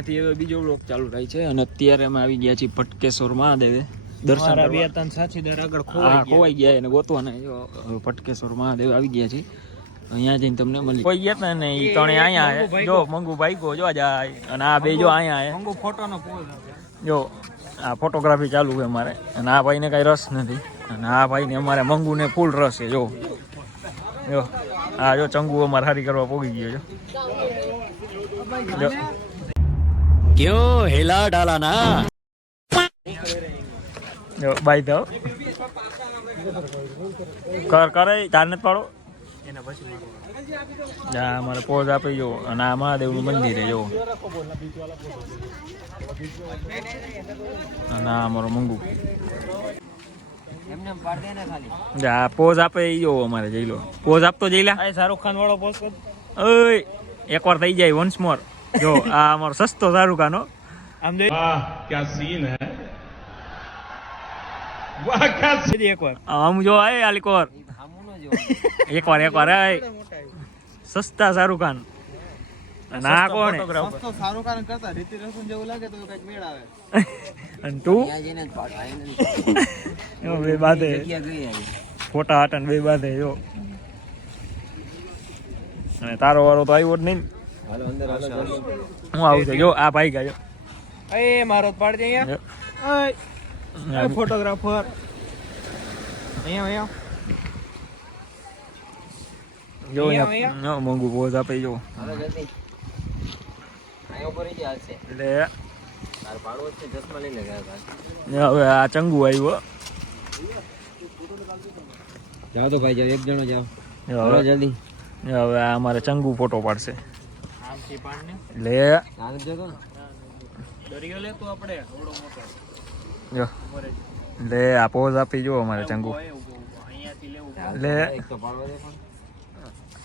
હવે બીજો બ્લોક ચાલુ થાય છે અને અત્યારે અમે આવી ગયા છીએ ભટકેશ્વર મહાદેવે દર્શન કરવા. બે ત્રણ સાથીદાર આગળ ખોવાઈ ગયા એને ગોતવાના. ભટકેશ્વર મહાદેવ આવી ગયા છીએ. અહીંયા જઈને તમને મળી કોઈ ગયા ને ઈ તણે અહીંયા જો મંગુ ભાઈકો જો જાય અને આ બે જો અહીંયા મંગુ ફોટોનો પોઝ જો આ ફોટોગ્રાફી ચાલુ છે અમારે અને આ ભાઈને કઈ રસ નથી અને આ ભાઈને અમારે મંગુને ફૂલ રસ છે. જો જો આ જો ચંગુ અમારે હારી કરવા પોગી ગયો જો ક્યો હેલા ડાલા ના જો બાઈ દો કરે તાર નથી પાડો એના પછી જા અમારે પોઝ આપી જો અને આ મહાદેવનું મંદિર છે જો અને આ અમારો મંગુ જા પોઝ આપે એ જો અમારે જઈ લો પોઝ આપતો જઈ લે શાહરુખ ખાન વાળો પોઝ કર ઓય એકવાર થઈ જાય વન્સ મોર જો આ અમારો સસ્તો શાહરુખ ખાન આમ જો ક્યા સીન હે વાહ ક્યા સીન એકવાર આમ જો આય આલિકોર એકવાર સસ્તા શાહરુખ ખાન અને આ કોણ સસ્તો શાહરુખ ખાન કરતા રિતિક રોશન જેવું લાગે તો કઈક મેળ આવે અને તું બે બાદે ફોટા હાટન બે બાદે જો અને તારો વાળો તો આવ્યો જ નહીં. હું આવું છું જો આ ભાઈ ગયો એ મારો પાડજે અહીંયા ફોટોગ્રાફર અહીંયા જો અહીંયા મોંઘુ પોઝ આપે જો હવે આ ચંગુ આવ્યો જાઓ તો ભાઈ જાઓ એક જણો જાઓ જલ્દી હવે આ અમારે ચંગુ ફોટો પાડશે લે લે આ પોઝ આપી જો અમારે ચંગુ લે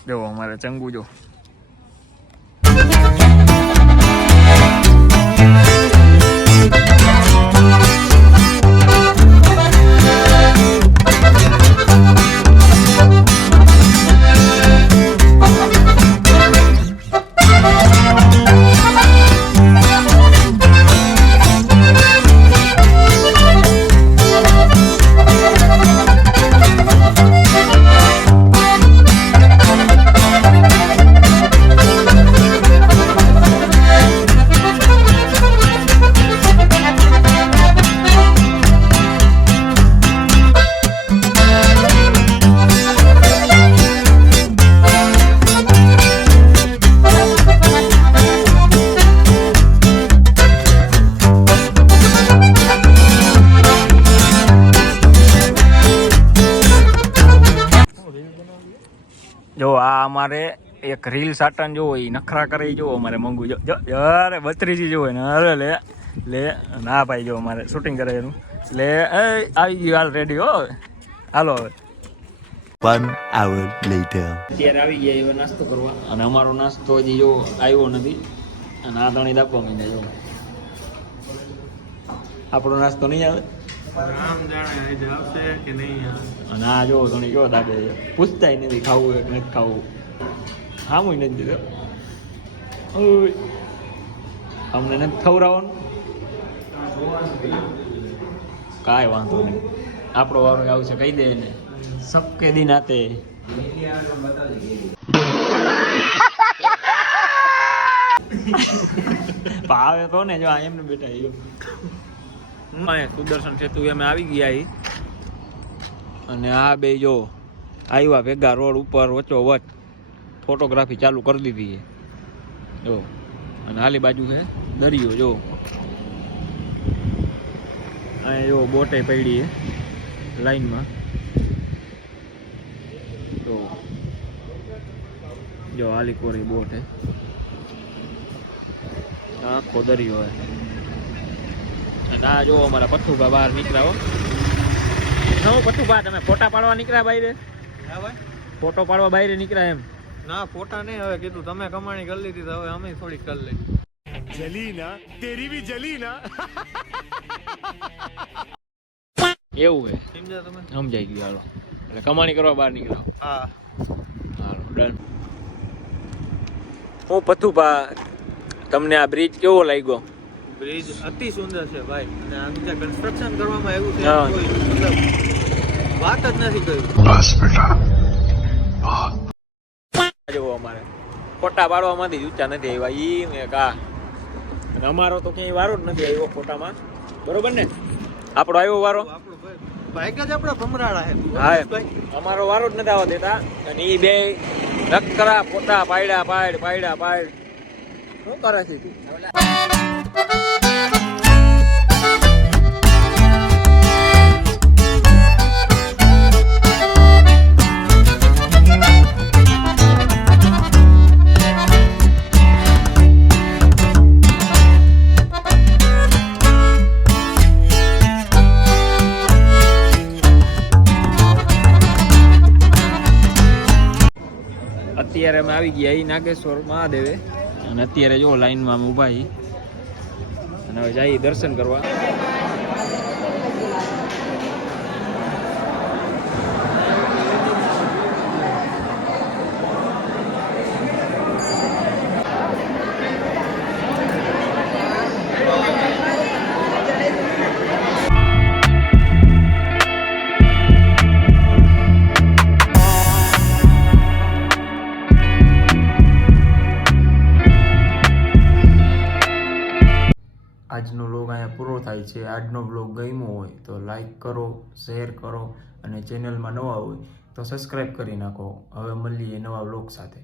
જો અમારે ચંગુ જો જો આ અમારે એક રીલ સાટન જોવો એ નખરા કરે જો અમારે મંગુ જો અરે બત્રીજી જોવે ને અરે લે લે ના ભાઈ જો અમારે શૂટિંગ કરે એનું લે આવી ગયું હાલ રેડી હો હાલો હવે 1 hour later અત્યારે આવી ગયા એવો નાસ્તો કરવા અને અમારો નાસ્તો હજી જો આવ્યો નથી અને આ ત્રણેય દાપવા માંડ્યા જો આપણો નાસ્તો નહીં આવે રામ જાણે આજે આવશે કે નહીં અને આ જો ધણી કેવો દાબે છે પૂછતાય નથી ખાવું કે નથી ખાવું ખાવું નથી દીધો અમને નથી ખવડાવવાનું કાંઈ વાંધો નહીં આપણો વારો આવશે કહી દે ને સબકે દિન આતે ભાવે તો ને જો એમને બેઠા સુદર્શન સેતુ અમે આવી ગયા અને આ બે જો આવ્યા ભેગા રોડ ઉપર વચ્ચો વચ ફોટોગ્રાફી ચાલુ કરી દીધી જો અને હાલી બાજુ છે દરિયો જો અહીંયા જો બોટે પડી છે લાઈનમાં જો હાલી કોરી બોટ હે આખો દરિયો હે અને આ જો અમારા પથ્થુભા બહાર નીકળ્યા હો પથ્થુભા તમે ફોટા પાડવા નીકળ્યા બાયરે ફોટો પાડવા બાયરે નીકળ્યા એમ ના ફોટા નહીં હવે કીધું તમે કમાણી કરી લીધી હવે અમે થોડી કરી લઈ જલી ના તેરી ભી જલી ના એવું હે સમજ્યા તમે સમજાઈ ગયું હાલો એટલે કમાણી કરવા બહાર નીકળ્યો હા હાલો ડન હું પથ્થુભા તમને આ બ્રિજ કેવો લાગ્યો? બ્રિજ અતિ સુંદર છે ભાઈ, અને આનું જે કન્સ્ટ્રક્શન કરવામાં આવ્યું છે હા. કોઈ મતલબ વાત જ નથી કરી. જેવો અમારે ફોટા પાડવામાંથી જ ઊંચા નથી આવ્યા ઈ ને કા, અને અમારો તો ક્યાંય વારો જ નથી આવ્યો ફોટામાં, બરોબર ને? આપણો આવ્યો વારો? આપણું ભાઈ બાઈક જ આપણા ભમરાળા છે. હા, ભાઈ અમારો વારો જ નથી આવવા દેતા, અને ઈ બે નકરા ફોટા પાડ્યા શું કરે છે તું? અત્યારે અમે આવી ગયા ઈ નાગેશ્વર મહાદેવે, અને અત્યારે જો લાઈનમાં અમે ઊભા છીએ, અને હવે જઈએ દર્શન કરવા. આજનો વ્લોગ અહીંયા પૂરો થાય છે. આજનો વ્લોગ ગમ્યો હોય તો લાઈક કરો, શેર કરો, અને ચેનલમાં નવા હોય તો સબસ્ક્રાઈબ કરી નાખો. હવે મળીએ નવા વ્લોગ સાથે.